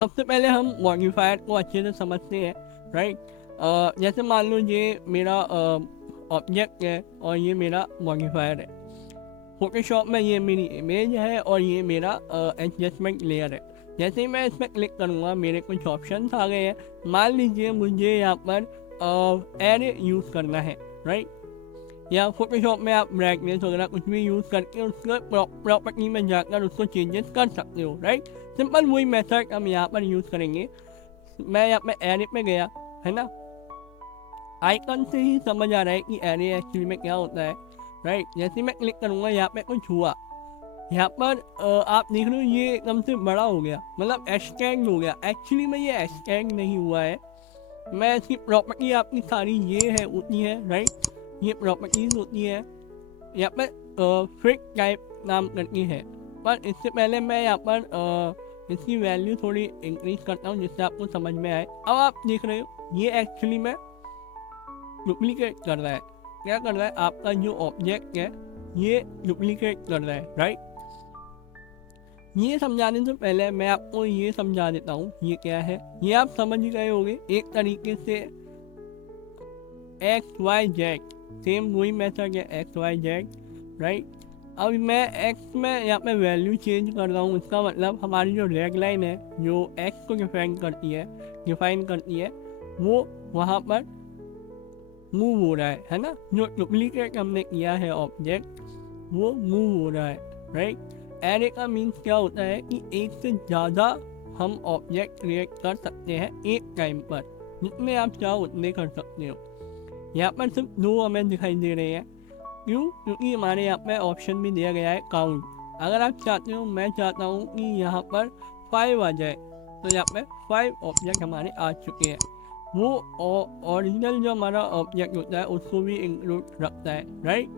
सबसे पहले हम मॉडिफायर को अच्छे से समझते हैं, राइट। जैसे मान लो ये मेरा ऑब्जेक्ट है और ये मेरा मॉडिफायर है। फोटोशॉप में ये मेरी इमेज है और ये मेरा एडजस्टमेंट लेयर है। जैसे ही मैं इस पर क्लिक करूँगा मेरे कुछ ऑप्शंस आ गए हैं। मान लीजिए मुझे यहाँ पर एरे यूज़ करना है, राइट। या फोटोशॉप में आप ब्राइटनेस वगैरह कुछ भी यूज़ करके उसको प्रॉपर्टी में जाकर उसको चेंजेस कर सकते हो, राइट। सिंपल वही मेथड हम यहाँ पर यूज़ करेंगे। मैं यहाँ पे एरे पे गया, है ना। आइकन से ही समझ आ रहा है कि एरे एक्चुअली में क्या होता है, राइट। जैसे मैं क्लिक करूँगा यहाँ पे कुछ हुआ, यहाँ पर आप देख रहे हो ये एकदम से बड़ा हो गया, मतलब एक्सटेंड हो गया। एक्चुअली में ये एक्सटेंड नहीं हुआ है। मैं इसकी प्रॉपर्टी आपकी सारी ये है उतनी है, राइट। ये प्रॉपर्टीज होती है यहाँ पर फिट टाइप नाम करती है। पर इससे पहले मैं यहाँ पर इसकी वैल्यू थोड़ी इंक्रीज करता हूँ जिससे आपको समझ में आए। अब आप देख रहे हो ये एक्चुअली में डुप्लीकेट कर रहा है। क्या कर रहा है, आपका जो ऑब्जेक्ट है ये डुप्लीकेट कर रहा है, राइट। ये समझाने से पहले मैं आपको ये समझा देता हूँ ये क्या है। ये आप समझ गए होंगे एक तरीके से एक्स वाई जेड, सेम वही मेथड है एक्स वाई जेड, राइट। अब मैं एक्स में यहाँ पे वैल्यू चेंज कर रहा हूँ। इसका मतलब हमारी जो रेड लाइन है जो एक्स को डिफाइन करती है वो वहाँ पर मूव हो रहा है ना। जो डुप्लीकेट हमने किया है ऑब्जेक्ट वो मूव हो रहा है, राइट। एरे का मीन्स क्या होता है कि एक से ज़्यादा हम ऑब्जेक्ट क्रिएट कर सकते हैं एक टाइम पर, जितने आप चाहो उतने कर सकते हो। यहाँ पर सिर्फ दो हमें दिखाई दे रहे हैं, क्यों? क्योंकि हमारे यहाँ पे ऑप्शन भी दिया गया है काउंट। अगर आप चाहते हो, मैं चाहता हूँ कि यहाँ पर 5 आ जाए, तो यहाँ पे 5 ऑब्जेक्ट हमारे आ चुके हैं। वो ओरिजिनल जो हमारा ऑब्जेक्ट होता है उसको भी इंक्लूड रखता है, राइट।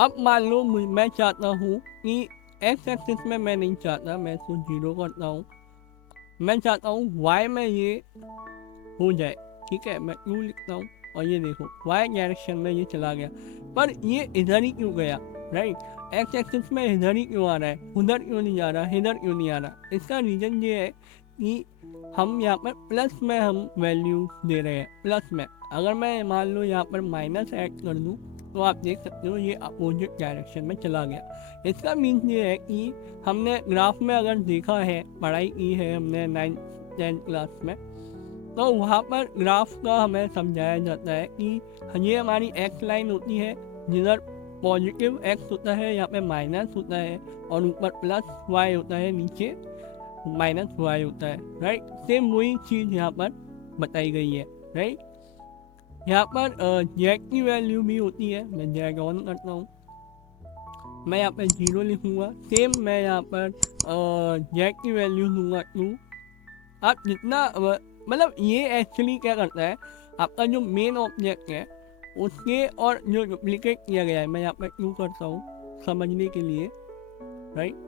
अब मान लो मैं चाहता हूँ कि एक्स एक्सिस में मैं नहीं चाहता, मैं इसको 0 करता हूँ। मैं चाहता हूँ वाई में ये हो जाए, ठीक है। मैं क्यों लिखता हूँ और ये देखो वाई डायरेक्शन में ये चला गया। पर ये इधर ही क्यों गया, राइट। एक्स एक्सिस में इधर ही क्यों आ रहा है, उधर क्यों नहीं जा रहा, इधर क्यों नहीं आ रहा? इसका रीज़न ये है कि हम यहाँ पर प्लस में हम वैल्यू दे रहे हैं, प्लस में। अगर मैं मान लो यहाँ पर माइनस ऐड कर दूँ तो आप देख सकते हो ये अपोजिट डायरेक्शन में चला गया। इसका मीन्स ये है कि हमने ग्राफ में अगर देखा है, पढ़ाई की है हमने 9th-10th क्लास में, तो वहाँ पर ग्राफ का हमें समझाया जाता है कि ये हमारी एक्स लाइन होती है जिधर पॉजिटिव एक्स होता है, यहाँ पे माइनस होता है, और ऊपर प्लस वाई होता है, नीचे माइनस वाई होता है, राइट। सेम वही चीज़ यहाँ पर बताई गई है, राइट। यहाँ पर जेड की वैल्यू भी होती है। मैं जेड ऑन करता हूँ, मैं यहाँ पे 0 लिखूँगा। सेम मैं यहाँ पर जेड की वैल्यू दूंगा 2। आप जितना मतलब ये एक्चुअली क्या करता है, आपका जो मेन ऑब्जेक्ट है उसके और जो डुप्लीकेट किया गया है, मैं यहाँ पे 2 करता हूँ समझने के लिए, राइट।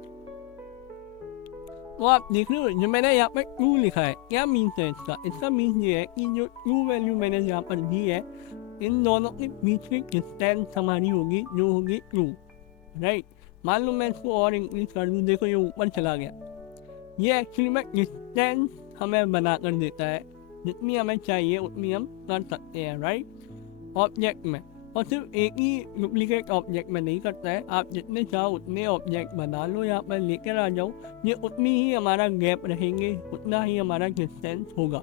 तो आप देख रहे हो जो मैंने यहाँ पर 2 लिखा है, क्या मीन्स है इसका? इसका मीन्स ये है कि जो 2 वैल्यू मैंने यहाँ पर दी है, इन दोनों के बीच की डिस्टेंस हमारी होगी जो होगी 2, राइट। मान लो मैं इसको और इंक्रीज कर दूँ, देखो ये ऊपर चला गया। ये एक्चुअली में डिस्टेंस हमें बना कर देता है, जितनी हमें चाहिए उतनी हम कर सकते हैं, राइट, ऑब्जेक्ट में। और सिर्फ एक ही डुप्लीकेट ऑब्जेक्ट में नहीं करता है, आप जितने चाहो उतने ऑब्जेक्ट बना लो, यहाँ पर लेकर आ जाओ, ये उतनी ही हमारा गैप रहेंगे, उतना ही हमारा डिस्टेंस होगा,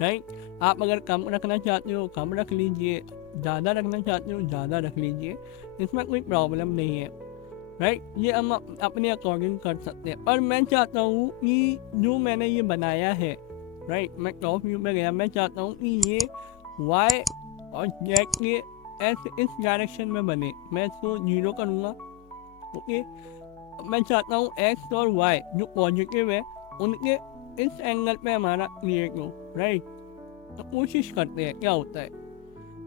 राइट। आप अगर कम रखना चाहते हो कम रख लीजिए, ज़्यादा रखना चाहते हो ज़्यादा रख लीजिए, इसमें कोई प्रॉब्लम नहीं है, राइट। ये हम अपने अकॉर्डिंग कर सकते हैं। पर मैं चाहता हूँ कि जो मैंने ये बनाया है, राइट, मैं टॉप व्यू में गया, मैं चाहता हूँ कि ये वाई और जेड के ऐसे इस डायरेक्शन में बने। मैं इसको 0 करूँगा, ओके। मैं चाहता हूँ एक्स और वाई जो पॉजिटिव है उनके इस एंगल पे हमारा क्रिएट हो, राइट। तो कोशिश करते हैं क्या होता है।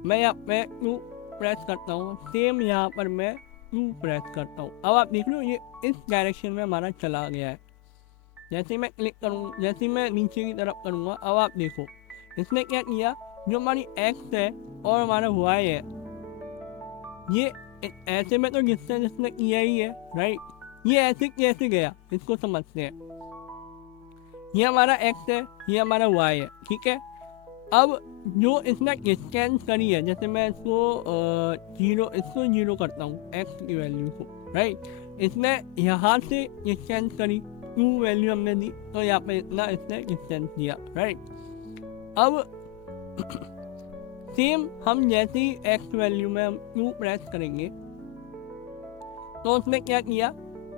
मैं यहाँ पे 2 प्रेस करता हूँ, सेम यहाँ पर मैं 2 प्रेस करता हूँ। अब आप देख रहे हो ये इस डायरेक्शन में हमारा चला गया है। जैसे मैं क्लिक करूँ, जैसे मैं नीचे की तरफ करूँगा, अब आप देखो इसने क्या किया, जो हमारी एक्स है और हमारा वाई है, ये ऐसे में तो डिस्टेंस इसने किया ही है, राइट। ये ऐसे कैसे गया, इसको समझते हैं। ये हमारा x है, ये हमारा y है, ठीक है। अब जो इसने डिस्टेंस करी है, जैसे मैं इसको जीरो करता हूँ x की वैल्यू को, राइट। इसने यहाँ से डिस्टेंस करी, 2 वैल्यू हमने दी, तो यहाँ पे इतना इसने डिस्टेंस दिया, राइट। अब सेम हम जैसे ही x वैल्यू में हम 2 प्रेस करेंगे, तो उसने क्या किया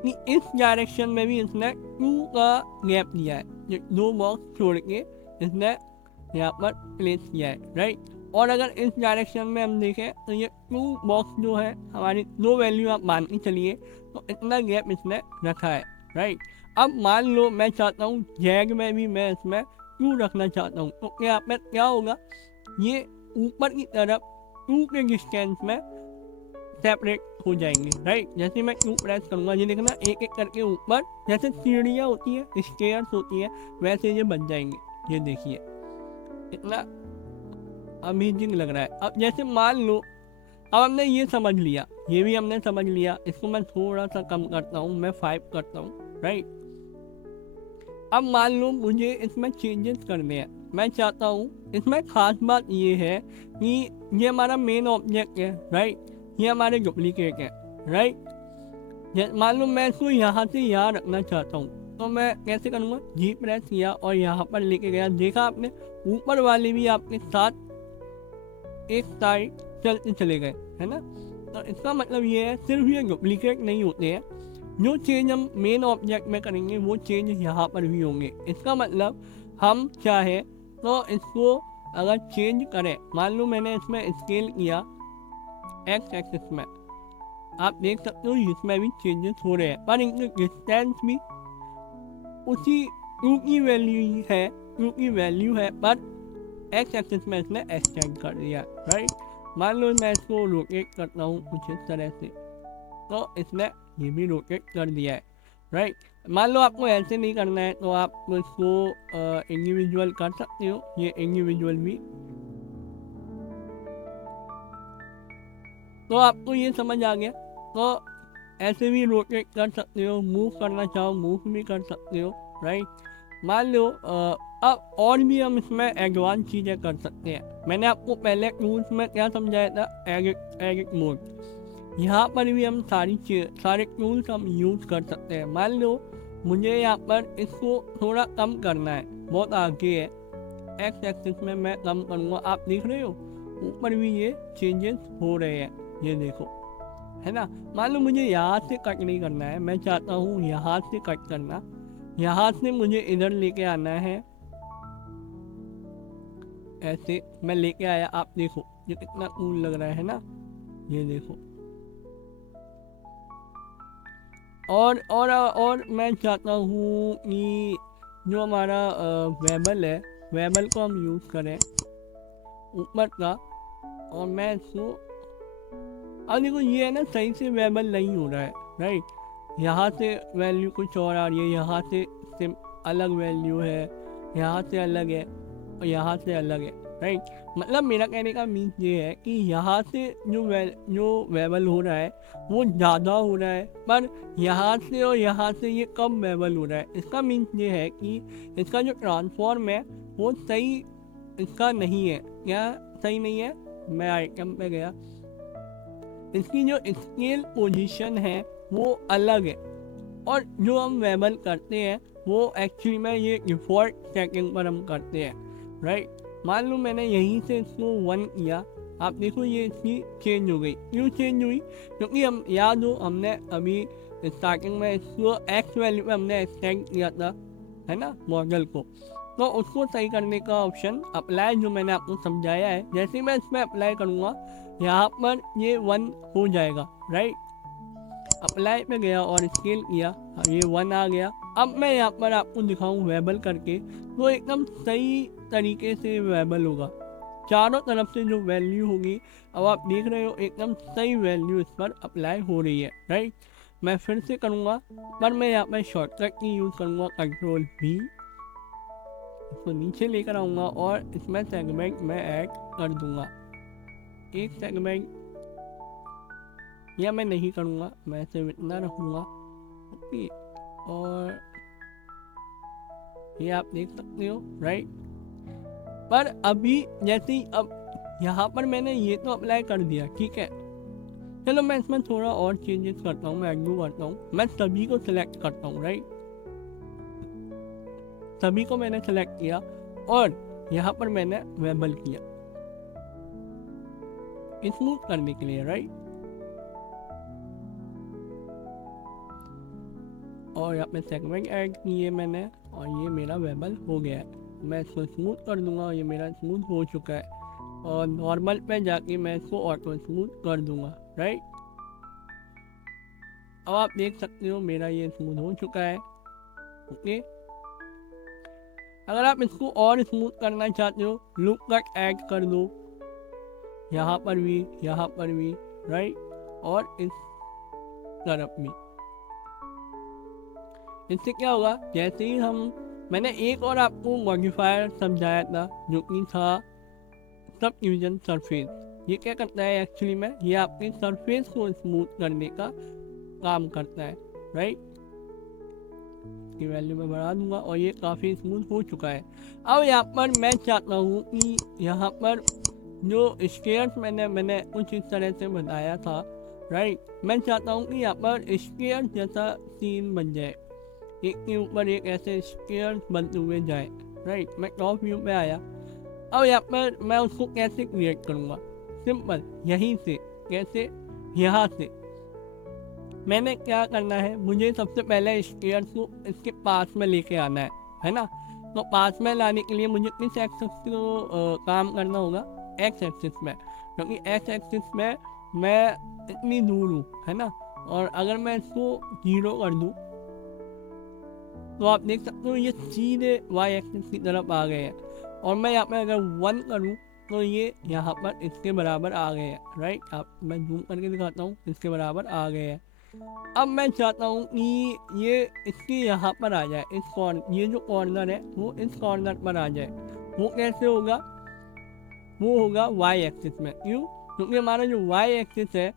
कि इस डायरेक्शन में भी इसने 2 का गैप दिया है, 2 बॉक्स छोड़ के इसने यहाँ पर प्लेस किया है, राइट। और अगर इस डायरेक्शन में हम देखें तो ये 2 बॉक्स जो है हमारी 2 वैल्यू आप मान के चलिए, तो इतना गैप इसने रखा है, राइट। अब मान लो मैं चाहता हूँ जैग में भी मैं इसमें 2 रखना चाहता हूँ, तो यहाँ पर क्या होगा, ये ऊपर की तरफ 2 के डिस्टेंस में सेपरेट हो जाएंगे, राइट। जैसे मैं 2 प्रेस करूँगा, ये देखना एक एक करके ऊपर जैसे सीढ़ियाँ होती है, स्टेयर्स होती है, वैसे ये बन जाएंगे। ये देखिए इतना अमेजिंग लग रहा है। अब जैसे मान लो अब हमने ये समझ लिया, ये भी हमने समझ लिया, इसको मैं थोड़ा सा कम करता हूँ, मैं 5 करता हूँ, राइट। अब मान लो मुझे इसमें चेंजेस करने हैं, मैं चाहता हूँ, इसमें खास बात ये है कि ये हमारा मेन ऑब्जेक्ट है, राइट, ये हमारे डुप्लीकेट है, राइट। मान लो मैं इसको यहाँ से यहाँ रखना चाहता हूँ, तो मैं कैसे करूँगा, जी प्रेस किया और यहाँ पर लेके गया, देखा आपने ऊपर वाले भी आपके साथ एक साइड चलते चले गए, है ना। तो इसका मतलब ये है सिर्फ ये डुप्लीकेट नहीं होते हैं, जो चेंज हम मेन ऑब्जेक्ट में करेंगे वो चेंज यहाँ पर भी होंगे। इसका मतलब हम चाहे तो इसको अगर चेंज करें, मान लो मैंने इसमें स्केल किया एक्स एक्सिस में, आप देख सकते हो इसमें भी चेंजेस हो रहे हैं, पर इनकी डिस्टेंस भी उसी 2 की वैल्यू है, 2 की वैल्यू है, पर एक्स एक्सिस में इसने एक्सटेंड कर दिया, राइट। मान लो मैं इसको रोटेट करता हूँ कुछ इस तरह से, तो इसने ये भी रोटेट कर दिया है, राइट। मान लो आपको ऐसे नहीं करना है तो आप इसको इंडिविजुअल कर सकते हो, ये इंडिविजुअल भी, तो आपको ये समझ आ गया। तो ऐसे भी रोटेट कर सकते हो, मूव करना चाहो मूव भी कर सकते हो, राइट। मान लो अब और भी हम इसमें एडवांस चीज़ें कर सकते हैं। मैंने आपको पहले टूल्स में क्या समझाया था, एडिट मोड, यहाँ पर भी हम सारे टूल्स हम यूज़ कर सकते हैं। मान लो मुझे यहाँ पर इसको थोड़ा कम करना है, बहुत आगे है, एक्स एक्सिस में मैं कम करूँगा, आप देख रहे हो ऊपर भी ये चेंजेस हो रहे हैं, ये देखो, है ना। मान लो मुझे यहाँ से कट नहीं करना है, मैं चाहता हूँ यहाँ से कट करना, यहाँ से मुझे इधर लेके आना है, ऐसे मैं लेके आया, आप देखो ये कितना कूल लग रहा है ना, ये देखो। और मैं चाहता हूँ कि जो हमारा वेबल है, वेबल को हम यूज़ करें ऊपर का, और मैं इसको, अब देखो ये है ना सही से वेबल नहीं हो रहा है, राइट। यहाँ से वैल्यू कुछ और आ रही है, यहाँ से अलग वैल्यू है, यहाँ से अलग है और यहाँ से अलग है, राइट। मतलब मेरा कहने का मीन्स ये है कि यहाँ से जो वेबल हो रहा है वो ज़्यादा हो रहा है, पर यहाँ से और यहाँ से ये कम वेबल हो रहा है। इसका मीन्स ये है कि इसका जो ट्रांसफॉर्म है वो सही इसका नहीं है। क्या सही नहीं है, मैं आइटम पे गया, इसकी जो स्केल पोजीशन है वो अलग है, और जो हम वेबल करते हैं वो एक्चुअली में ये डिफॉल्ट सेटिंग पर हम करते हैं, राइट। मान लो मैंने यहीं से इसको 1 किया, आप देखो ये इसकी चेंज हो गई। क्यों चेंज हुई, क्योंकि हम याद हो हमने अभी स्टार्टिंग में इसको एक्स वैल्यू पे हमने एक्सटेंड किया था, है ना, मॉडल को। तो उसको सही करने का ऑप्शन अप्लाई जो मैंने आपको समझाया है, जैसे ही मैं इसमें अप्लाई करूँगा यहाँ पर ये 1 हो जाएगा, राइट। अप्लाई पे गया और स्केल किया, ये 1 आ गया। अब मैं यहाँ पर आपको दिखाऊँ वेबल करके, तो एकदम सही तरीके से वेबल होगा, चारों तरफ से जो वैल्यू होगी, अब आप देख रहे हो एकदम सही वैल्यू इस पर अप्लाई हो रही है, राइट। मैं फिर से करूँगा, पर मैं यहाँ पर शॉर्टकट की यूज़ करूँगा, कंट्रोल V, इसको नीचे लेकर आऊँगा और इसमें सेगमेंट में ऐड कर दूँगा, एक सेगमेंट, या मैं नहीं करूँगा, मैं सिर्फ इतना रखूँगा, ओके, और ये आप देख सकते हो, राइट। पर अभी जैसे ही अब यहाँ पर मैंने ये तो अप्लाई कर दिया, ठीक है। चलो मैं इसमें थोड़ा और चेंजेस करता हूँ, मैं एंडू करता हूँ, मैं सभी को सिलेक्ट करता हूँ, राइट। सभी को मैंने सेलेक्ट किया और यहाँ पर मैंने वेबल किया स्मूथ करने के लिए, राइट। और यहाँ पे सेगमेंट ऐड किए मैंने और ये मेरा वेबल हो गया है। मैं इसको स्मूथ कर दूंगा और ये मेरा स्मूथ हो चुका है। और नॉर्मल पे जाके मैं इसको ऑटो स्मूथ कर दूंगा, राइट। अब आप देख सकते हो मेरा ये स्मूथ हो चुका है, ओके। अगर आप इसको और स्मूथ करना चाहते हो, लुक कट ऐड कर दो, यहाँ पर भी, यहाँ पर भी, राइट। और इस तरफ भी। इससे क्या होगा, जैसे ही मैंने एक और आपको मॉडिफायर समझाया था जो कि था सब डिवीजन सरफेस। ये क्या करता है एक्चुअली में, ये आपके सरफेस को स्मूथ करने का काम करता है, राइट। की वैल्यू में बढ़ा दूंगा और ये काफ़ी स्मूथ हो चुका है। अब यहाँ पर मैं चाहता हूँ कि यहाँ पर जो स्टेयर्स मैंने कुछ इस तरह से बताया था, राइट। मैं चाहता हूँ कि यहाँ पर स्टेयर जैसा सीन बन जाए, एक के ऊपर एक ऐसे स्टेयर्स बनते हुए जाए, राइट। मैं टॉप व्यू पे आया। अब यहाँ पर मैं उसको कैसे क्रिएट करूँगा, सिंपल, यहीं से। कैसे, यहाँ से मैंने क्या करना है, मुझे सबसे पहले स्टेयर्स को इसके पास में लेके आना है ना। तो पास में लाने के लिए मुझे किस एक्सिस को काम करना होगा, एक्स एक्सिस में, क्योंकि एक्स एक्सिस में मैं इतनी दूर हूँ, है ना। और अगर मैं इसको 0 कर दूँ तो आप देख सकते हो ये सीधे वाई एक्सिस की तरफ आ गए हैं। और मैं यहाँ पे अगर 1 करूँ तो ये यहाँ पर इसके बराबर आ गए हैं, राइट। आप मैं जूम करके दिखाता हूँ, इसके बराबर आ गए हैं। अब मैं चाहता हूँ कि ये इसके यहाँ पर आ जाए, इस कॉर्नर, ये जो कॉर्नर है वो इस कॉर्नर पर आ जाए। वो कैसे होगा, वो होगा वाई एक्सिस में। क्यों, क्योंकि हमारा जो वाई एक्सिस है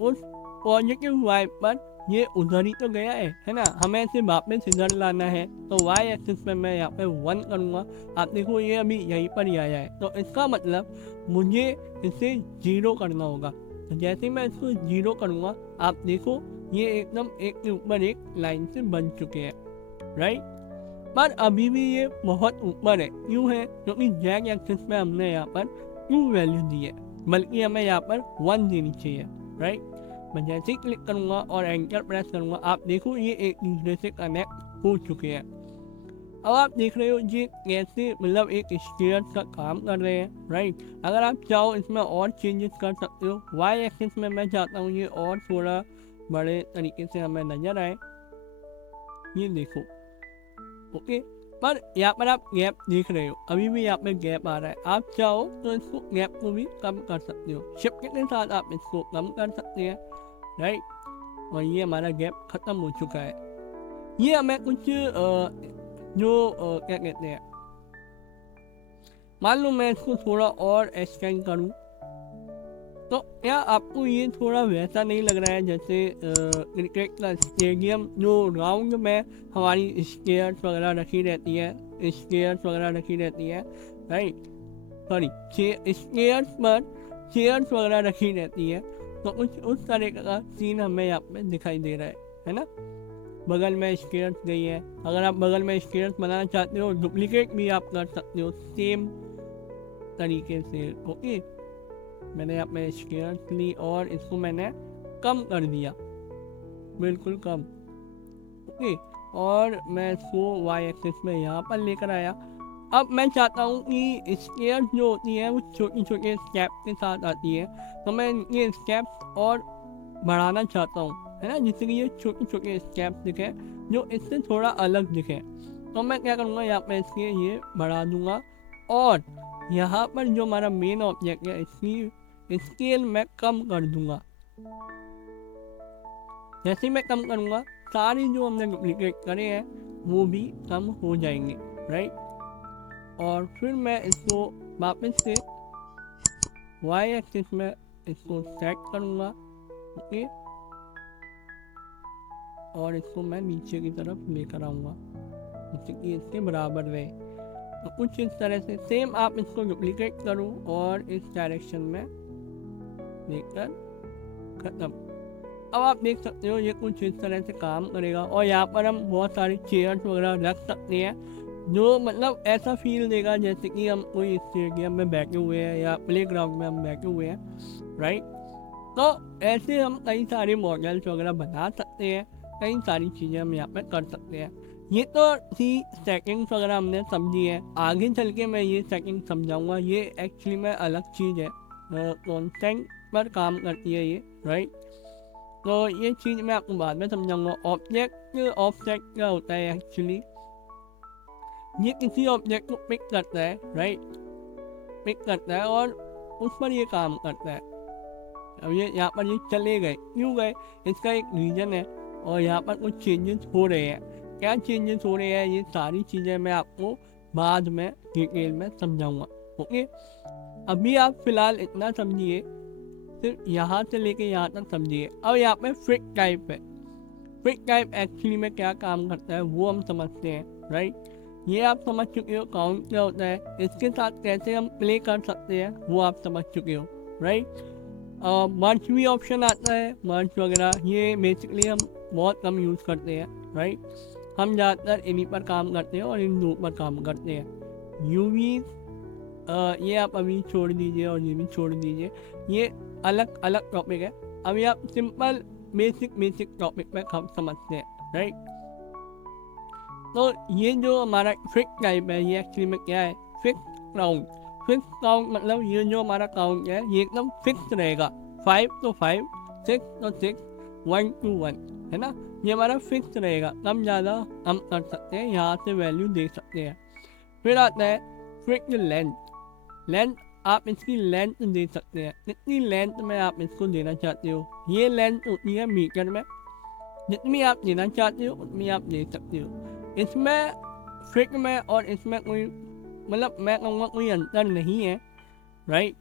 उस पॉजिटिव वाई पर ये उधर ही तो गया है ना। हमें इसे वापस इधर लाना है, तो वाई एक्सिस पे मैं यहाँ पे 1 करूँगा। आप देखो ये अभी यहीं पर ही आया है, तो इसका मतलब मुझे इसे 0 करना होगा। तो जैसे मैं इसको 0 करूँगा, आप देखो ये एकदम एक के ऊपर एक लाइन से बन चुके हैं, राइट। पर अभी भी ये बहुत ऊपर है। क्यों है, क्योंकि जैक एक्सिस में हमने यहाँ पर 2 वैल्यू दी है, बल्कि हमें यहाँ पर 1 देनी चाहिए, राइट। मैं जैसे ही क्लिक करूँगा और एंटर प्रेस करूँगा, आप देखो ये एक दूसरे से कनेक्ट हो चुके हैं। अब आप देख रहे हो ये कैसे मतलब एक स्टेयर का काम कर रहे हैं, राइट। अगर आप चाहो इसमें और चेंजेस कर सकते हो। वाई एक्सिस में मैं चाहता हूँ ये और थोड़ा बड़े तरीके से हमें नजर आए, ये देखो, ओके। पर यहाँ पर आप गैप देख रहे हो, अभी भी यहाँ पे गैप आ रहा है। आप चाहो तो इसको गैप को भी कम कर सकते हो, शिफ्ट के साथ आप इसको कम कर सकते हैं, राइट। और ये हमारा गैप खत्म हो चुका है। ये हमें कुछ क्या कहते हैं, मान लो मैं इसको थोड़ा और एक्सटेंड करूं, तो क्या आपको ये थोड़ा वैसा नहीं लग रहा है जैसे क्रिकेट का स्टेडियम जो राउंड में हमारी स्टेयर्स वगैरह रखी रहती है, स्टेयर्स वगैरह रखी रहती है, राइट। सॉरी, स्टेयर्स पर चेयर्स वगैरह रखी रहती है, तो कुछ उस तरह का सीन हमें यहाँ पे दिखाई दे रहा है ना। बगल में स्टेयर्स गई है। अगर आप बगल में स्टेयर्स बनाना चाहते हो, डुप्लीकेट भी आप कर सकते हो सेम तरीके से, ओके। मैंने यहाँ पे स्टेयर्स ली और इसको मैंने कम कर दिया, बिल्कुल कम, ओके। और मैं इसको वाई एक्सिस में यहाँ पर लेकर आया। अब मैं चाहता हूँ कि स्टेयर्स जो होती है वो छोटी छोटे स्टेप के साथ आती है, तो मैं ये स्टेप्स और बढ़ाना चाहता हूँ, है ना, जिससे कि ये छोटे छोटे स्टेप्स दिखे जो इससे थोड़ा अलग दिखे। तो मैं क्या करूँगा, यहाँ पे इसके ये बढ़ा दूंगा और यहाँ पर जो हमारा मेन ऑब्जेक्ट है इसकी स्केल मैं कम कर दूंगा। जैसे मैं कम करूँगा, सारी जो हमने डुप्लीकेट करे हैं वो भी कम हो जाएंगे, राइट। और फिर मैं इसको वापस से वाई एक्सिस में इसको सेट करूँगा, ओके। और इसको मैं नीचे की तरफ लेकर आऊँगा जिससे कि इसके बराबर रहे। तो कुछ इस तरह से सेम आप इसको डुप्लीकेट करो और इस डायरेक्शन में लेकर खत्म। अब आप देख सकते हो ये कुछ इस तरह से काम करेगा और यहाँ पर हम बहुत सारी चेयर्स वगैरह रख सकते हैं जो मतलब ऐसा फील देगा जैसे कि हम कोई स्टेडियम में बैठे हुए हैं या प्लेग्राउंड में हम बैठे हुए हैं, राइट। तो ऐसे हम कई सारे मॉडल्स वगैरह बना सकते हैं, कई सारी चीज़ें हम यहाँ पर कर सकते हैं। ये तो थी सेटिंग्स वगैरह हमने समझी है। आगे चल के मैं ये सेटिंग समझाऊंगा, ये एक्चुअली में अलग चीज़ है, कंटेंट पर काम करती है ये, राइट। तो ये चीज़ मैं आपको बाद में समझाऊंगा। ऑब्जेक्ट ऑफसेट क्या होता है एक्चुअली, ये किसी ऑब्जेक्ट को पिक करता है, राइट, पिक करता है और उस पर ये काम करता है। अब ये यहाँ पर ये चले गए, क्यों गए, इसका एक रीज़न है और यहाँ पर कुछ चेंजेस हो रहे हैं। क्या चेंजेस हो रहे हैं ये सारी चीज़ें मैं आपको बाद में डिटेल में समझाऊंगा, ओके। अभी आप फिलहाल इतना समझिए, सिर्फ यहाँ से लेके यहाँ तक समझिए। अब यहाँ पे फिट टाइप है। फिट टाइप एक्चुअली में क्या काम करता है वो हम समझते हैं, राइट। ये आप समझ चुके हो काउंट क्या होता है, इसके साथ कैसे हम प्ले कर सकते हैं वो आप समझ चुके हो, राइट। मर्ज भी ऑप्शन आता है, मर्ज वगैरह ये बेसिकली हम बहुत कम यूज़ करते हैं, राइट। हम ज़्यादातर इन्हीं पर काम करते हैं और इन दो पर काम करते हैं। यूवीज ये आप अभी छोड़ दीजिए और ये भी छोड़ दीजिए, ये अलग अलग टॉपिक है। अभी आप सिंपल बेसिक टॉपिक पे हम समझते हैं, राइट। तो ये जो हमारा फिक्स टाइप है ये एक्चुअली में क्या है, फिक्स काउंट। फिक्स काउंट मतलब ये जो हमारा काउंट है ये एकदम फिक्स रहेगा, 5 तो 5, 6 तो 6, 1 to 1, है ना। ये हमारा फिक्स रहेगा, कम ज़्यादा हम कर सकते हैं, यहाँ से वैल्यू दे सकते हैं। फिर आता है फिक्स लेंथ। लेंथ आप इसकी लेंथ दे सकते हैं, कितनी लेंथ में आप इसको देना चाहते हो। ये लेंथ होती है मीटर में, जितनी आप देना चाहते हो उतनी आप दे सकते हो। इसमें फिट में और इसमें कोई मतलब मैं कहूँगा कोई अंतर नहीं है, राइट।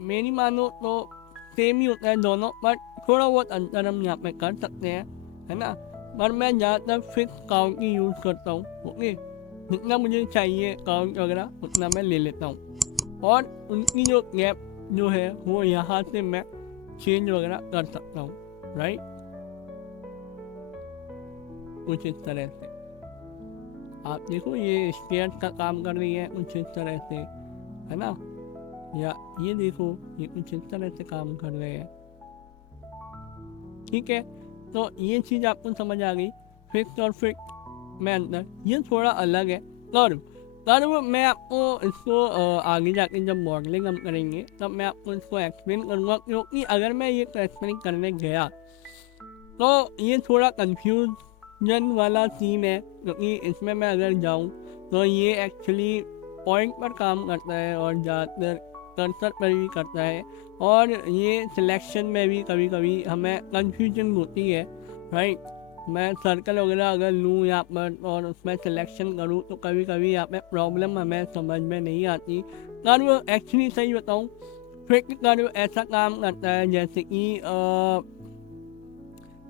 मेरी मानो तो सेम ही होता है दोनों, पर थोड़ा बहुत अंतर हम यहाँ पे कर सकते हैं, है ना। पर मैं ज़्यादातर फिक्स काउंट ही यूज़ करता हूँ, ओके। जितना मुझे चाहिए काउंट वगैरह उतना मैं ले लेता हूँ और उनकी जो गैप जो है वो यहाँ से मैं चेंज वगैरह कर सकता हूँ, राइट। कुछ इस तरह से आप देखो ये स्टेयर्स का काम कर रही है कुछ इस तरह से, है ना। या ये देखो ये कुछ इस तरह से काम कर रहे हैं, ठीक है। तो ये चीज़ आपको समझ आ गई, फिक्स और फिट में अंतर। ये थोड़ा अलग है। कर्व मैं आपको इसको आगे जाके जब मॉडलिंग हम करेंगे तब मैं आपको इसको एक्सप्लेन करूँगा, क्योंकि अगर मैं ये एक्सप्लेन करने गया तो ये थोड़ा कंफ्यूजन वाला सीन है, क्योंकि इसमें मैं अगर जाऊँ तो ये एक्चुअली पॉइंट पर काम करता है और ज़्यादातर कर्सर पर भी करता है, और ये सिलेक्शन में भी कभी कभी हमें कंफ्यूजन होती है, राइट। मैं सर्कल वगैरह अगर लूँ यहाँ पर और उसमें सिलेक्शन करूँ तो कभी कभी यहाँ पे प्रॉब्लम हमें समझ में नहीं आती। कर्व एक्चुअली सही बताऊँ, फिट कर्व ऐसा काम करता है जैसे कि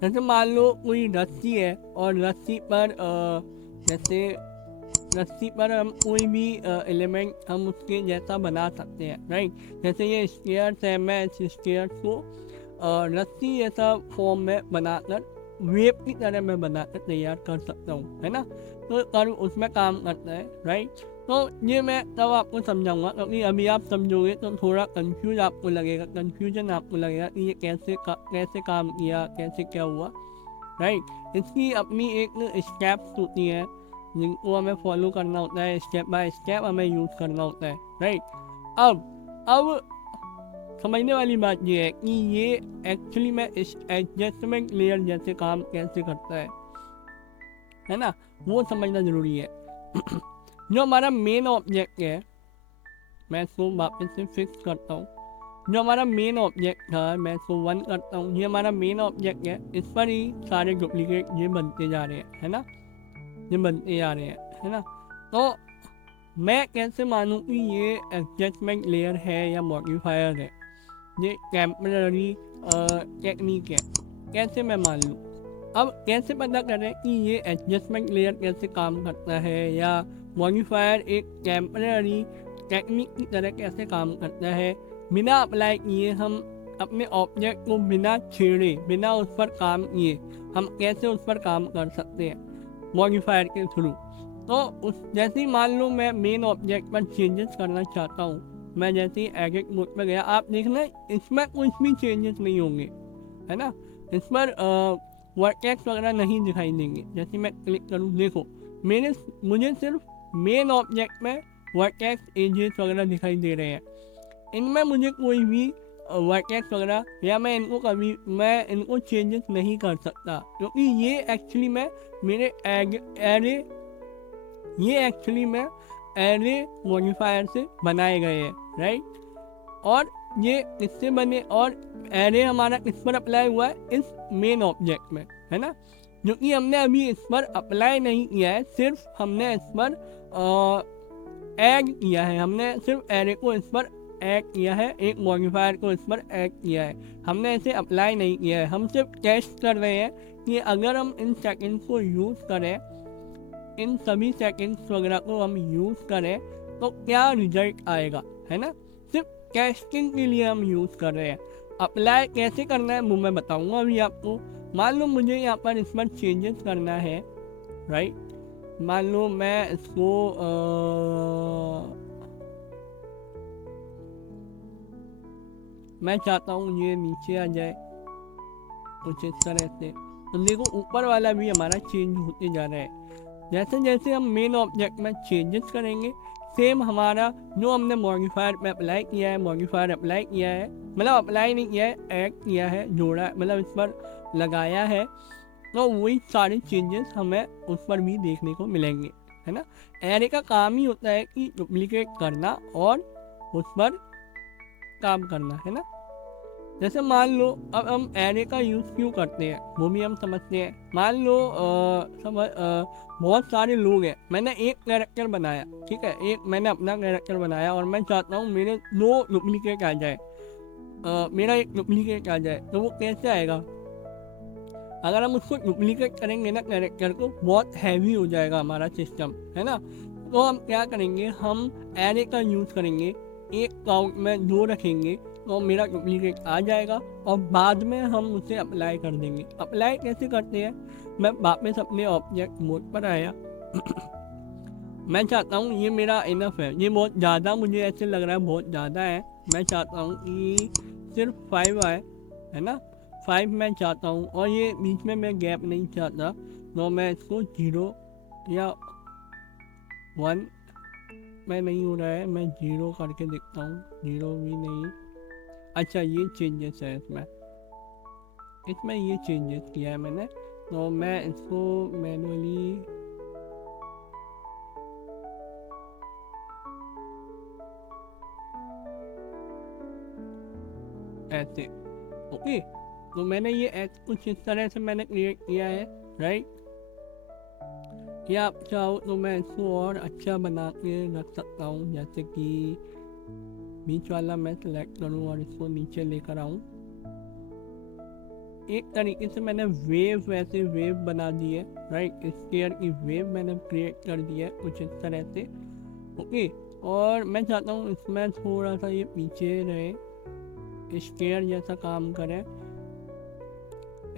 जैसे मान लो कोई रस्सी है और रस्सी पर जैसे रस्सी पर हम कोई भी एलिमेंट हम उसके जैसा बना सकते हैं, राइट। जैसे ये स्टेयर्स है, मैं इस स्टेयर्स को रस्सी जैसा फॉर्म में बनाकर वेब की तरह मैं बनाकर तैयार कर सकता हूँ, है ना। तो कर्व उसमें काम करता है, राइट। तो ये मैं तब आपको समझाऊंगा, क्योंकि अभी आप समझोगे तो थोड़ा कंफ्यूजन आपको लगेगा कि ये कैसे काम किया, कैसे क्या हुआ, राइट। इसकी अपनी एक स्टेप्स होती हैं जिनको हमें फॉलो करना होता है, स्टेप बाय स्टेप हमें यूज़ करना होता है, राइट। अब समझने वाली बात ये है कि ये एक्चुअली में इस एडजस्टमेंट लेयर जैसे काम कैसे करता है ना, वो समझना ज़रूरी है। जो हमारा मेन ऑब्जेक्ट है, मैं इसको वापस से फिक्स करता हूँ। जो हमारा मेन ऑब्जेक्ट था मैं इसको 1 करता हूँ, ये हमारा मेन ऑब्जेक्ट है, इस पर ही सारे डुप्लीकेट ये बनते जा रहे हैं, है ना, ये बनते जा रहे हैं, है ना। तो मैं कैसे मानूँ कि ये एडजस्टमेंट लेयर है या मॉडिफायर है, ये टेम्पररी टेक्निक है, कैसे मैं मान लूँ। अब कैसे पता करें कि ये एडजस्टमेंट लेयर कैसे काम करता है या मॉडिफायर एक टेम्पररी टेक्निक की तरह कैसे काम करता है। बिना अप्लाई किए हम अपने ऑब्जेक्ट को बिना छेड़े बिना उस पर काम किए हम कैसे उस पर काम कर सकते हैं मॉडिफायर के थ्रू। तो उस जैसे ही मान लो मैं मेन ऑब्जेक्ट पर चेंजेस करना चाहता हूँ, मैं जैसे ही एडिट मोड पर गया, आप देखना इसमें कुछ भी चेंजेस नहीं होंगे, है ना। इस पर वर्टेक्स वगैरह नहीं दिखाई देंगे। जैसे मैं क्लिक करूँ, देखो मुझे सिर्फ मेन ऑब्जेक्ट में वर्टेक्स एजेस वगैरह दिखाई दे रहे हैं। इनमें मुझे कोई भी वर्टेक्स वगैरह या मैं इनको चेंजेस नहीं कर सकता, क्योंकि ये एक्चुअली में मेरे एरे मॉडिफायर से बनाए गए हैं, राइट। और ये किससे बने और एरे हमारा किस पर अप्लाई हुआ है, इस मेन ऑब्जेक्ट में, है ना। क्योंकि हमने अभी इस पर अप्लाई नहीं किया है, सिर्फ हमने इस पर ऐड किया है, हमने सिर्फ एरे को इस पर ऐड किया है, एक मॉडिफायर को इस पर ऐड किया है, हमने इसे अप्लाई नहीं किया है। हम सिर्फ टेस्ट कर रहे हैं कि अगर हम इन सेकंड्स को यूज़ करें, इन सभी सेकंड्स वगैरह को हम यूज़ करें तो क्या रिजल्ट आएगा, है ना। सिर्फ टेस्टिंग के लिए हम यूज़ कर रहे हैं। अप्लाई कैसे करना है वो मैं बताऊंगा अभी आपको। मान लो मुझे यहाँ पर इस पर चेंजेस करना है, राइट। मान लो मैं इसको मैं चाहता हूँ ये नीचे आ जाए कुछ इस तरह से। तो देखो ऊपर वाला भी हमारा चेंज होते जा रहा है। जैसे जैसे हम मेन ऑब्जेक्ट में चेंजेस करेंगे, सेम हमारा जो हमने मॉडिफायर पे अप्लाई किया है, मतलब अप्लाई नहीं किया है, ऐड किया है, जोड़ा, मतलब इस पर लगाया है, तो वही सारे चेंजेस हमें उस पर भी देखने को मिलेंगे, है ना। एरे का काम ही होता है कि डुप्लीकेट करना और उस पर काम करना, है ना। जैसे मान लो अब हम एरे का यूज़ क्यों करते हैं वो भी हम समझते हैं। मान लो बहुत सारे लोग हैं, मैंने एक कैरेक्टर बनाया, ठीक है, मैंने अपना कैरेक्टर बनाया और मैं चाहता हूँ मेरे 2 डुप्लीकेट आ जाए, मेरा एक डुप्लीकेट आ जाए। तो वो कैसे आएगा, अगर हम उसको डुप्लीकेट करेंगे ना कैरेक्टर को, बहुत हैवी हो जाएगा हमारा सिस्टम, है ना। तो हम क्या करेंगे, हम एरे का यूज़ करेंगे, एक काउंट में 2 रखेंगे तो मेरा डुप्लीकेट आ जाएगा और बाद में हम उसे अप्लाई कर देंगे। अप्लाई कैसे करते हैं, मैं वापस अपने ऑब्जेक्ट मोड पर आया मैं चाहता हूँ ये मेरा इनफ है, ये बहुत ज़्यादा मुझे ऐसे लग रहा है बहुत ज़्यादा है, मैं चाहता हूँ कि सिर्फ 5 आए, है ना। 5 मैं चाहता हूँ और ये बीच में मैं गैप नहीं चाहता, तो मैं इसको 0 या 1 में नहीं हो रहा है, मैं 0 करके देखता हूँ, 0 भी नहीं। अच्छा ये चेंजेस है इसमें ये चेंजेस किया है मैंने, तो मैं इसको मैनुअली ऐसे, ओके। तो मैंने ये कुछ इस तरह से मैंने क्रिएट किया है, राइट। या आप चाहो तो मैं इसको और अच्छा बना के रख सकता हूँ, जैसे कि बीच वाला मैं सेलेक्ट करूँ और इसको नीचे लेकर आऊँ। एक तरीके से मैंने वैसे वेव बना दी है, राइट। स्केयर की वेव मैंने क्रिएट कर दी है कुछ इस तरह से, ओके। और मैं चाहता हूँ इसमें थोड़ा सा ये पीछे रहे, स्केयर जैसा काम करे,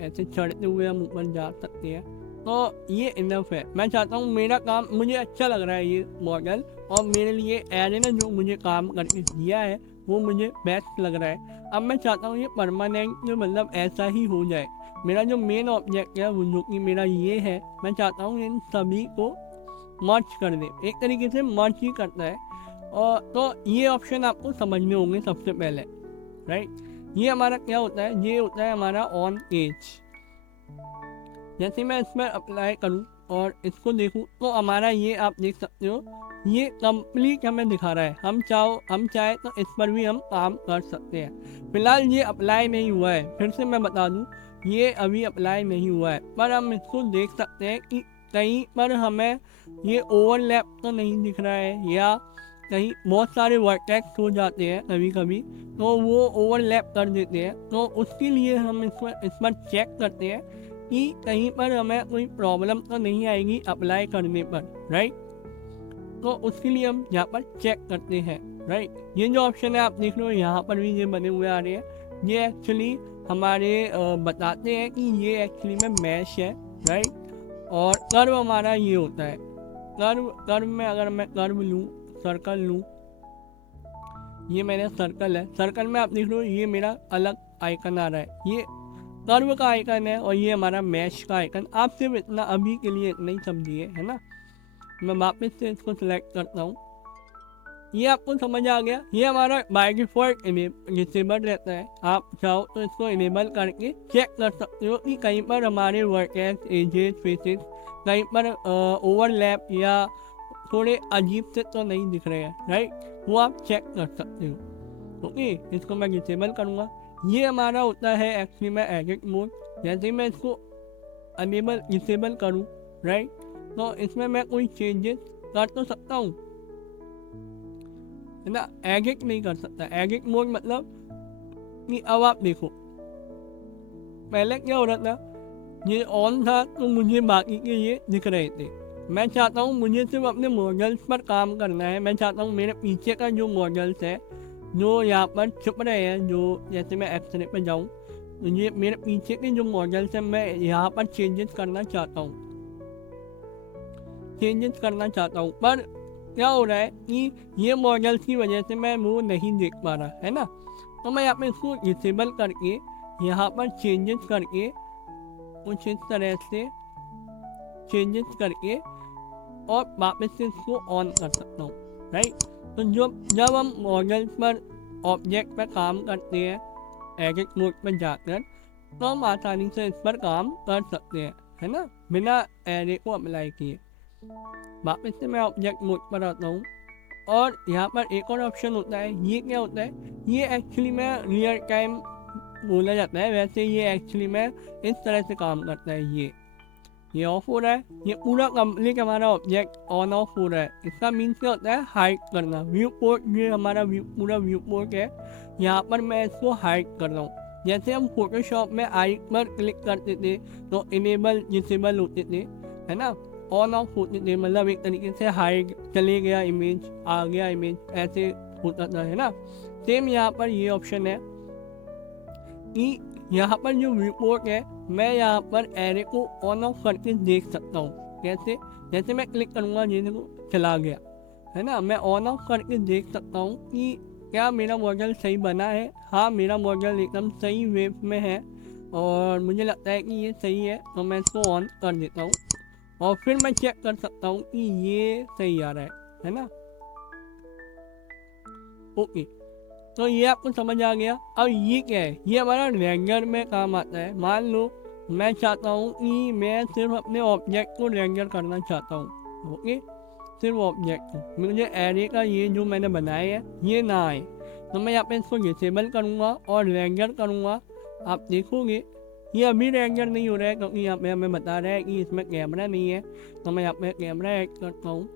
ऐसे चढ़ते हुए हम ऊपर जा सकते हैं। तो ये इनफ है। मैं चाहता हूँ मेरा काम, मुझे अच्छा लग रहा है ये मॉडल, और मेरे लिए एरे ने जो मुझे काम करके दिया है वो मुझे बेस्ट लग रहा है। अब मैं चाहता हूँ ये परमानेंट मतलब ऐसा ही हो जाए। मेरा जो मेन ऑब्जेक्ट है वो जो कि मेरा ये है, मैं चाहता हूँ इन सभी को मर्ज कर दे, एक तरीके से मर्ज ही करता है। और तो ये ऑप्शन आपको समझने होंगे सबसे पहले, राइट। ये हमारा क्या होता है, ये होता है हमारा ऑन एज। जैसे मैं इसमें अप्लाई करूँ और इसको देखूँ तो हमारा ये आप देख सकते हो, ये कंप्लीट हमें दिखा रहा है। हम चाहे तो इस पर भी हम काम कर सकते हैं। फिलहाल ये अप्लाई नहीं हुआ है, फिर से मैं बता दूँ ये अभी अप्लाई नहीं हुआ है, पर हम इसको देख सकते हैं कि कहीं पर हमें ये ओवरलैप तो नहीं दिख रहा है, या कहीं बहुत सारे वर्टेक्स हो जाते हैं कभी कभी, तो वो ओवरलैप कर देते हैं। तो उसके लिए हम इस पर चेक करते हैं कि कहीं पर हमें कोई प्रॉब्लम तो नहीं आएगी अप्लाई करने पर, राइट। तो उसके लिए हम यहाँ पर चेक करते हैं, राइट। ये जो ऑप्शन है आप देख लो यहाँ पर भी ये बने हुए आ रहे हैं, ये एक्चुअली हमारे बताते हैं कि ये एक्चुअली में मैश है, राइट। और कर्व हमारा ये होता है, कर्व में अगर मैं कर्व लूँ, सर्कल लूँ, ये मेरा सर्कल है, सर्कल में आप देख लो ये मेरा अलग आइकन आ रहा है, ये कर्व का आइकन है और ये हमारा मैश का आइकन। आप सिर्फ इतना अभी के लिए इतना ही समझिए, है ना। मैं वापस से इसको सिलेक्ट करता हूँ, ये आपको समझ आ गया। ये हमारा बाय डिफॉल्ट डिसेबल रहता है, आप चाहो तो इसको इनेबल करके चेक कर सकते हो कि कहीं पर हमारे वर्टेक्स, एजेस, फेसेस कहीं पर ओवरलैप या थोड़े अजीब से तो नहीं दिख रहे हैं, राइट। वो आप चेक कर सकते हो। ओके, इसको मैं डिसेबल करूँगा। ये हमारा होता है एक्चुअली में एडिट मोड। जैसे ही मैं इसको अनेबल डिसेबल करूँ, राइट, तो इसमें मैं कोई चेंजेस कर तो सकता हूँ, है ना, एडिट नहीं कर सकता। एडिट मोड मतलब कि अब आप देखो पहले क्या हो रहा था, ये ऑन था तो मुझे बाकी के ये दिख रहे थे। मैं चाहता हूँ मुझे सिर्फ अपने मॉडल्स पर काम करना है। मैं चाहता हूँ मेरे पीछे का जो मॉडल्स है जो यहाँ पर छुप रहे हैं, जो जैसे मैं एक्सरे पे जाऊँ तो ये मेरे पीछे के जो मॉडल्स हैं मैं यहाँ पर चेंजेस करना चाहता हूँ, पर क्या हो रहा है कि ये मॉडल्स की वजह से मैं वो नहीं देख पा रहा, है ना। तो मैं यहाँ पे इसको डिसेबल करके यहाँ पर चेंजेस करके कुछ इस तरह से चेंजेस करके और वापस से इसको ऑन कर सकता हूँ, राइट। तो जब हम मॉडल पर ऑब्जेक्ट पर काम करते हैं एडिट मोड पर जाकर, तो हम आसानी से इस पर काम कर सकते हैं, है ना, बिना एरे को अप्लाई किए। वापस से मैं ऑब्जेक्ट मोड पर आता हूँ और यहाँ पर एक और ऑप्शन होता है। ये क्या होता है, ये एक्चुअली में रियल टाइम बोला जाता है, वैसे ये एक्चुअली में इस तरह से काम करता है। ये ऑफ हो रहा है, ये पूरा कंप्लीट हमारा ऑब्जेक्ट ऑन ऑफ हो रहा है। इसका मीन्स क्या होता है, हाइड करना। व्यू पोर्ट, ये हमारा पूरा व्यू पोर्ट है, यहाँ पर मैं इसको हाइड कर रहा हूँ। जैसे हम फोटोशॉप में आई पर क्लिक करते थे तो इनेबल डिसेबल होते थे, है ना, ऑन ऑफ होते थे, मतलब एक तरीके से हाइड, चले गया इमेज, आ गया इमेज, ऐसे होता था, है ना। सेम यहाँ पर ये ऑप्शन है कि यहाँ पर जो व्यू पोर्ट है मैं यहाँ पर एरे को ऑन ऑफ करके देख सकता हूँ। कैसे, जैसे मैं क्लिक करूँगा ये देखो चला गया, है ना। मैं ऑन ऑफ करके देख सकता हूँ कि क्या मेरा मॉडल सही बना है। हाँ, मेरा मॉडल एकदम सही वेव में है और मुझे लगता है कि ये सही है, तो मैं इसको ऑन कर देता हूँ और फिर मैं चेक कर सकता हूँ कि ये सही आ रहा है ना। ओके, तो ये आपको समझ आ गया। अब ये क्या है, ये हमारा रेंडर में काम आता है। मान लो मैं चाहता हूँ कि मैं सिर्फ अपने ऑब्जेक्ट को रेंडर करना चाहता हूँ, ओके, सिर्फ ऑब्जेक्ट को, मुझे एरे का ये जो मैंने बनाया है ये ना आए, तो मैं यहाँ पे इसको डिसेबल करूँगा और रेंडर करूँगा। आप देखोगे ये अभी रेंडर नहीं हो रहा है क्योंकि यहाँ पे हमें बता रहा है कि इसमें कैमरा नहीं है, तो मैं यहाँ पे कैमरा ऐड करता हूँ।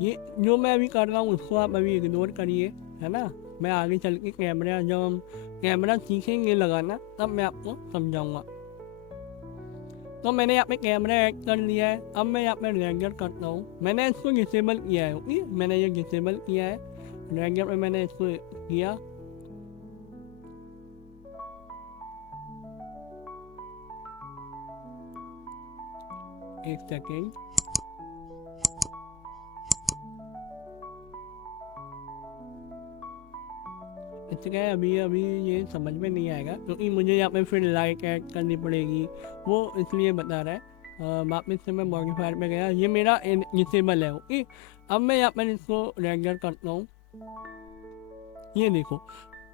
ये जो मैं अभी कर रहा हूँ उसको आप अभी इग्नोर करिए, है ना। मैं आगे चल के कैमरा, जब हम कैमरा सीखेंगे लगाना तब मैं आपको समझाऊंगा। तो मैंने यहाँ पे कैमरा ऐड कर लिया है। अब मैं यहाँ पे रेंडर करता हूँ। मैंने इसको डिसेबल किया है, ओके, मैंने ये डिसेबल किया है रेंडर पे, मैंने इसको किया। एक सेकेंड, इससे क्या है, अभी ये समझ में नहीं आएगा क्योंकि मुझे यहाँ पे फिर लाइट ऐड करनी पड़ेगी, वो इसलिए बता रहा है। वापस से मैं मॉडिफायर में गया, ये मेरा डिसेबल है, ओके। अब मैं यहाँ पर इसको रेंडर करता हूँ। ये देखो,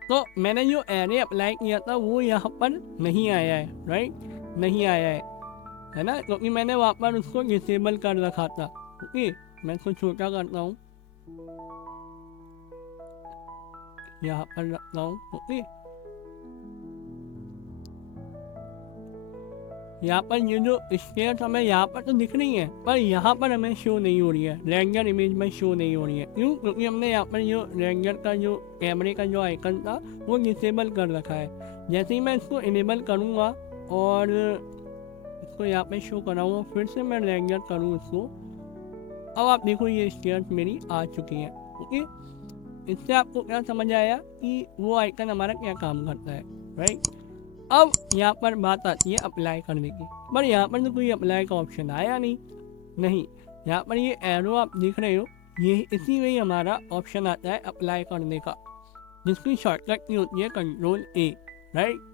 तो मैंने जो एरे अप्लाई किया था वो यहाँ पर नहीं आया है, राइट, नहीं आया है ना, क्योंकि मैंने वहाँ पर उसको डिसेबल कर रखा था, ओके। मैं इसको छोटा करता हूँ, यहाँ पर रखता हूँ, ओके। यहाँ पर ये जो स्टेयर्स हमें यहाँ पर तो दिख रही है, पर यहाँ पर हमें शो नहीं हो रही है, रेंजर इमेज में शो नहीं हो रही है। क्यों? क्योंकि हमने यहाँ पर जो रेंजर का जो कैमरे का जो आइकन था वो डिसेबल कर रखा है। जैसे ही मैं इसको इनेबल करूँगा और इसको यहाँ पे शो कराऊँगा, फिर से मैं रेंजर करूँ इसको, अब आप देखो ये स्टेयर्स मेरी आ चुकी हैं। ओके, इससे आपको क्या समझ आया कि वो आइकन हमारा क्या काम करता है, राइट। अब यहाँ पर बात आती है अप्लाई करने की, पर यहाँ पर तो कोई अप्लाई का ऑप्शन आया नहीं। यहाँ पर ये एरो आप देख रहे हो, ये इसी में ही हमारा ऑप्शन आता है अप्लाई करने का, जिसकी शॉर्टकट की होती है Ctrl+A, राइट।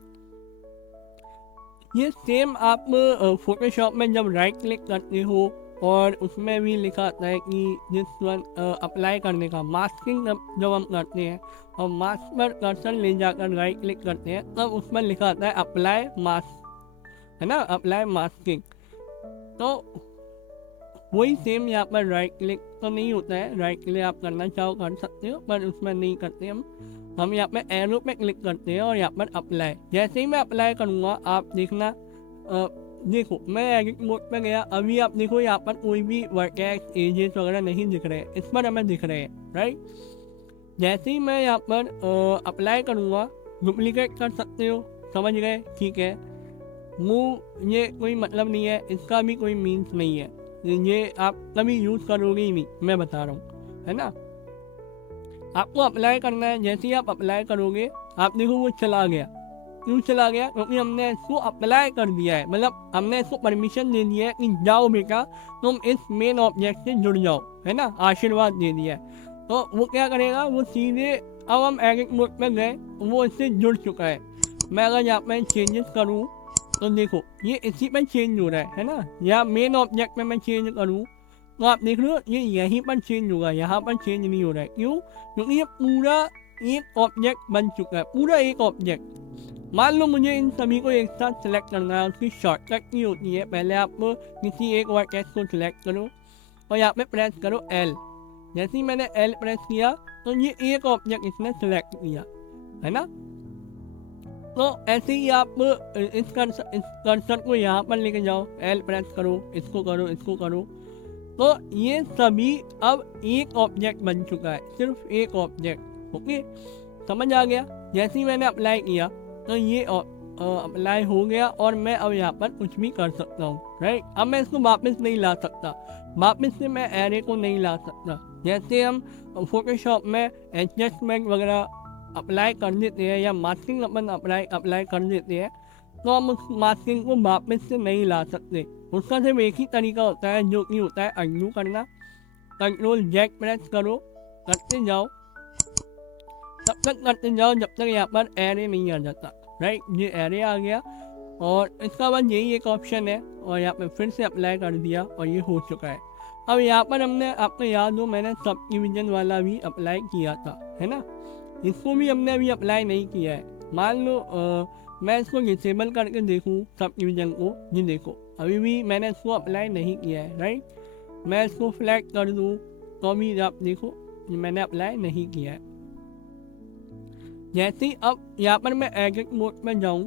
ये सेम आप फोटोशॉप में जब राइट क्लिक करते हो और उसमें भी लिखा आता है कि जिस वन अप्लाई करने का मास्किंग जब हम करते हैं और मास्क पर कर्सर ले जाकर राइट क्लिक करते हैं, तब उस पर लिखा आता है अप्लाई मास्क, है ना, अप्लाई मास्किंग। तो वही सेम यहाँ पर राइट क्लिक तो नहीं होता है, राइट क्लिक आप करना चाहो कर सकते हो, पर उसमें नहीं करते हम यहाँ पे एरो पे क्लिक करते हैं और यहाँ पर अप्लाई। जैसे ही मैं अप्लाई करूँगा आप देखना, देखो मैं एडिट मोड पे गया, अभी आप देखो यहाँ पर कोई भी वर्टेक्स एजेस वगैरह नहीं दिख रहे हैं, इस पर हमें दिख रहे हैं, राइट। जैसे ही मैं यहाँ पर अप्लाई करूँगा, डुप्लीकेट कर सकते हो, समझ गए, ठीक है। मूव ये कोई मतलब नहीं है, इसका भी कोई मीन्स नहीं है, ये आप कभी यूज़ करोगे ही नहीं, मैं बता रहा हूँ, है ना। आपको अप्लाई करना है, जैसे ही आप अप्लाई करोगे आप देखो वो चला गया। क्यों चला गया? क्योंकि हमने इसको अप्लाई कर दिया है, मतलब हमने इसको परमिशन दे दिया है कि जाओ बेटा तुम इस मेन ऑब्जेक्ट से जुड़ जाओ, है ना, आशीर्वाद दे दिया है। तो वो क्या करेगा, वो सीधे, अब हम एडिट मोड में गए, वो इससे जुड़ चुका है। मैं अगर यहाँ पे चेंजेस करूँ तो देखो ये इसी पे चेंज हो रहा है ना, या मेन ऑब्जेक्ट में मैं चेंज करूँ तो आप देख लो ये यहीं पर चेंज होगा, यहाँ पर चेंज नहीं हो रहा है। क्यों? क्योंकि ये पूरा एक ऑब्जेक्ट बन चुका है, पूरा एक ऑब्जेक्ट। मान लो मुझे इन सभी को एक साथ सेलेक्ट करना है, उसकी शॉर्टकट की होती है, पहले आप किसी एक वर्टेक्स को सिलेक्ट करो और यहाँ पे प्रेस करो L। जैसे ही मैंने L प्रेस किया तो ये एक ऑब्जेक्ट इसने सिलेक्ट किया, है ना। तो ऐसे ही आप इस कर्सर को यहाँ पर लेके जाओ, L प्रेस करो, इसको करो, इसको करो, तो ये सभी अब एक ऑब्जेक्ट बन चुका है, सिर्फ एक ऑब्जेक्ट। ओके, समझ आ गया। जैसे ही मैंने अप्लाई किया तो ये अप्लाई हो गया और मैं अब यहाँ पर कुछ भी कर सकता हूँ, राइट। अब मैं इसको वापस नहीं ला सकता, वापस से मैं एरे को नहीं ला सकता। जैसे हम फोटोशॉप में एडजस्टमेंट वगैरह अप्लाई कर देते हैं या मास्किंग अपन अप्लाई कर देते हैं, तो हम उस मास्किंग को वापस से नहीं ला सकते। उसका सिर्फ एक ही तरीका होता है, जो कि होता है अनडू करना। Ctrl+Z प्रेस करो, करते जाओ, तब तक करते जाओ जब तक यहाँ पर एरे नहीं आ जाता, राइट। ये एरे आ गया और इसका बाद यही एक ऑप्शन है और यहाँ पे फिर से अप्लाई कर दिया और ये हो चुका है। अब यहाँ पर हमने, आपको याद हो, मैंने सब डिवीजन वाला भी अप्लाई किया था, है ना। इसको भी हमने अभी अप्लाई नहीं किया है। मान लो मैं इसको डिसेबल करके देखूँ सब डिवीजन को, ये देखो अभी भी मैंने इसको अप्लाई नहीं किया है, राइट। मैं इसको फ्लैग कर दूँ तो भी आप देखो मैंने अप्लाई नहीं किया है। जैसे ही अब यहाँ पर मैं एडिट मोड में जाऊँ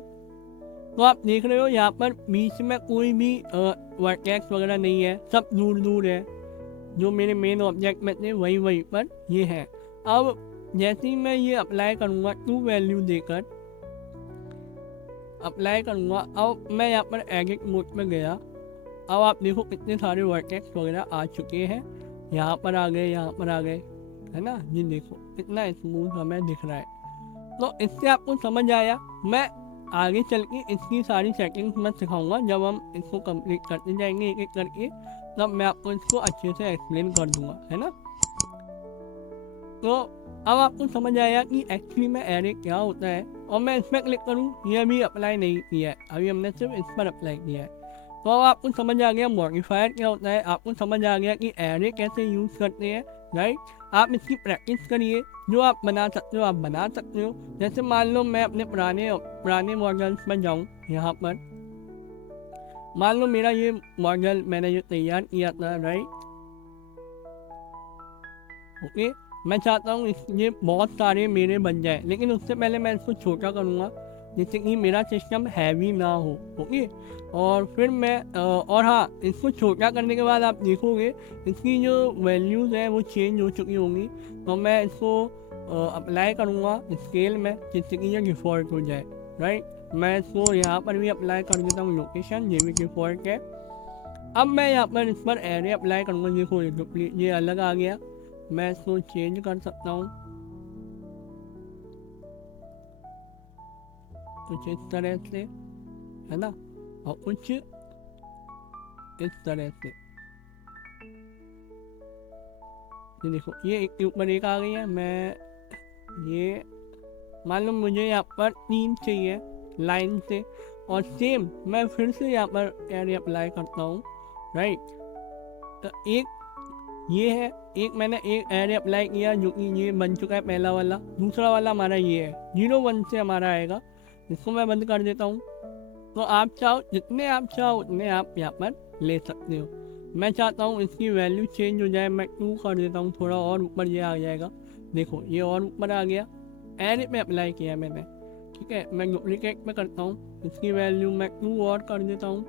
तो आप देख रहे हो यहाँ पर बीच में कोई भी वर्टेक्स वगैरह नहीं है, सब दूर दूर है। जो मेरे मेन ऑब्जेक्ट में थे वही पर ये है। अब जैसे ही मैं ये अप्लाई करूँगा, टू वैल्यू देकर अप्लाई करूँगा, अब मैं यहाँ पर एडिट मोड में गया, अब आप देखो कितने सारे वर्टेक्स वगैरह आ चुके हैं, यहाँ पर आ गए, यहाँ पर आ गए, है ना। ये देखो कितना स्मूथ हमें दिख रहा है। तो इससे आपको समझ आया। मैं आगे चल के इसकी सारी सेटिंग्स मैं सिखाऊंगा, जब हम इसको कंप्लीट करते जाएंगे एक एक करके, तब मैं आपको इसको अच्छे से एक्सप्लेन कर दूंगा, है ना। तो अब आपको समझ आया कि एक्चुअली में एरे क्या होता है। और मैं इस पर क्लिक करूँ, ये अभी अप्लाई नहीं किया है, अभी हमने सिर्फ इस पर अप्लाई किया है। तो अब आपको समझ आ गया मॉडिफायर क्या होता है, आपको समझ आ गया कि एरे कैसे यूज़ करते हैं, राइट। आप इसकी प्रैक्टिस करिए, जो आप बना सकते हो आप बना सकते हो। जैसे मान लो मैं अपने पुराने मॉडल्स में जाऊँ, यहाँ पर मान लो मेरा ये मॉडल मैंने ये तैयार किया था, राइट। ओके, मैं चाहता हूँ ये बहुत सारे मेरे बन जाए, लेकिन उससे पहले मैं इसको छोटा करूँगा। जिससे कि मेरा सिस्टम हैवी ना हो। ओके, और फिर मैं और हाँ, इसको छोटा करने के बाद आप देखोगे इसकी जो वैल्यूज़ है वो चेंज हो चुकी होंगी। तो मैं इसको अप्लाई करूँगा स्केल में, जिससे कि ये डिफ़ॉल्ट हो जाए। राइट, मैं इसको यहाँ पर भी अप्लाई कर देता हूँ लोकेशन, ये भी डिफ़ॉल्ट है। अब मैं यहाँ पर इस पर एरे अप्लाई करूँगा। देखो ये अलग आ गया, मैं इसको चेंज कर सकता हूँ कुछ इस तरह से, है ना, और कुछ इस तरह से। ये देखो ये एक के ऊपर एक आ गई है। मैं ये मान लो मुझे यहाँ पर 3 चाहिए लाइन से, और सेम मैं फिर से यहाँ पर एरे अप्लाई करता हूँ। राइट, तो एक ये है, एक मैंने एक एरे अप्लाई किया जो कि ये बन चुका है पहला वाला। दूसरा वाला हमारा ये है 0 1 से हमारा आएगा। इसको मैं बंद कर देता हूँ। तो आप चाहो जितने आप चाहो उतने आप यहाँ पर ले सकते हो। मैं चाहता हूँ इसकी वैल्यू चेंज हो जाए, मैं 2 कर देता हूँ, थोड़ा और ऊपर ये आ जाएगा। देखो ये और ऊपर आ गया, एरे पे अप्लाई किया मैंने। ठीक है, मैं डुप्लीकेट पे करता हूँ, इसकी वैल्यू मैं 2 और कर देता हूँ,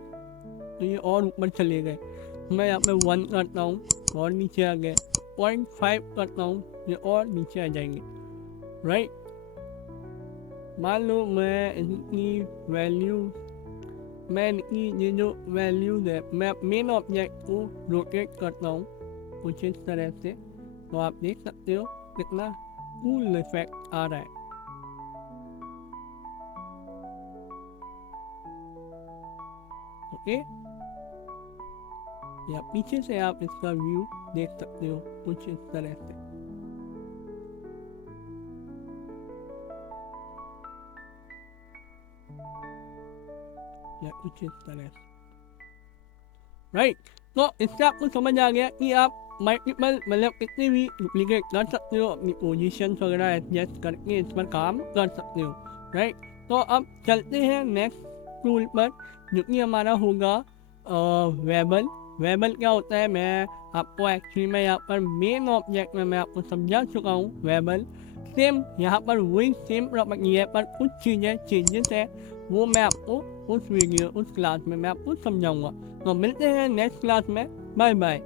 तो ये और ऊपर चले गए। मैं यहाँ पे 1 करता हूँ और नीचे आ गए, 0.5 करता हूँ, ये और नीचे आ जाएंगे। राइट, मान लो मैं इनकी वैल्यू, मैं इनकी ये जो वैल्यूज है मैं मेन ऑब्जेक्ट को रोटेट करता हूँ कुछ इस तरह से, तो आप देख सकते हो कितना कूल इफेक्ट आ रहा है। ओके, या पीछे से आप इसका व्यू देख सकते हो कुछ इस तरह से। या कुछ इस तरह से। राइट, तो इससे आपको समझ आ गया कि आप मल्टीपल मतलब कितने भी डुप्लीकेट कर सकते हो, अपनी पोजीशन वगैरह एडजस्ट करके इस पर काम कर सकते हो। राइट, तो अब चलते हैं नेक्स्ट टूल पर, जो कि हमारा होगा वेबल। वेबल क्या होता है मैं आपको एक्चुअली में यहाँ पर मेन ऑब्जेक्ट में मैं आपको समझा चुका हूँ। वेबल सेम यहाँ पर वही सेम प्रॉपर्टी है, पर कुछ चीज़ें चेंजेस है, वो मैं आपको उस वीडियो उस क्लास में मैं आपको समझाऊंगा। तो मिलते हैं नेक्स्ट क्लास में, बाय बाय।